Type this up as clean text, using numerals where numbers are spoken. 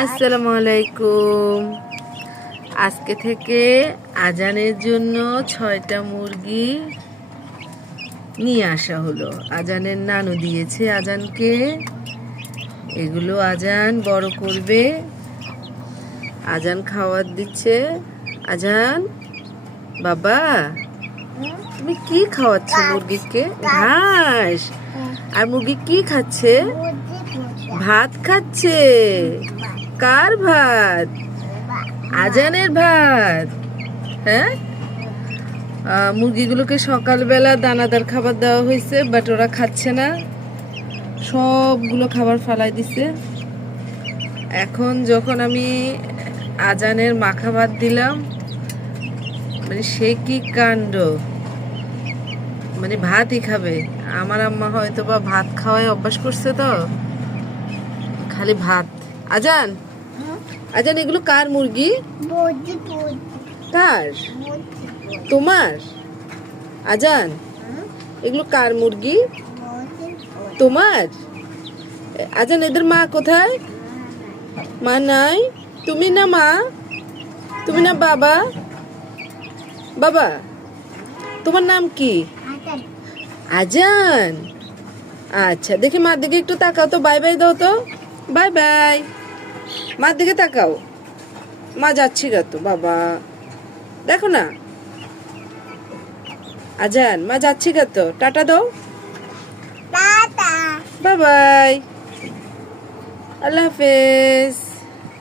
আসসালামু আলাইকুম। আজকে থেকে আজানের জন্য 6টা মুরগি নিয়ে আসা হলো। আজানের নানু দিয়েছে আজানকে। এগুলো আজান বড় করবে। আজান খাওয়ার দিচ্ছে। আজান বাবা, তুমি কি খাওয়াচ্ছ মুরগিকে? ঘাস। আর মুরগি কি খাচ্ছে? ভাত খাচ্ছে। কার ভাত? আজানের ভাত। হ্যাঁ, মুরগিগুলোকে সকালবেলা দানাদার খাবার দেওয়া হয়েছে, বাট ওরা খাচ্ছে না, সবগুলো খাবার ফালাই দিছে। এখন যখন আমি আজানের মাখা ভাত দিলাম, মানে সে কি কাণ্ড, মানে ভাতই খাবে। আমার আম্মা হয়তো বা ভাত খাওয়াই অভ্যাস করছে, তো খালি ভাত। আজান, আজান এগুলো কার মুরগি? কার? তোমার? আজান এগুলো কার মুরগি? তোমার? আজান এদের মা কোথায়? মা নাই? তুমি না মা? তুমি না বাবা? বাবা, তোমার নাম কি? আজান। আচ্ছা, দেখি মার দিকে একটু তাকাও তো, বাই বাই দাও তো, বাই বাই। মার দিকে তাকাও। মা যাচ্ছি গা তো বাবা, দেখো না। আজান মা যাচ্ছি গা তো, টাটা দাও, বাই বাই, আল্লাহ হাফেজ।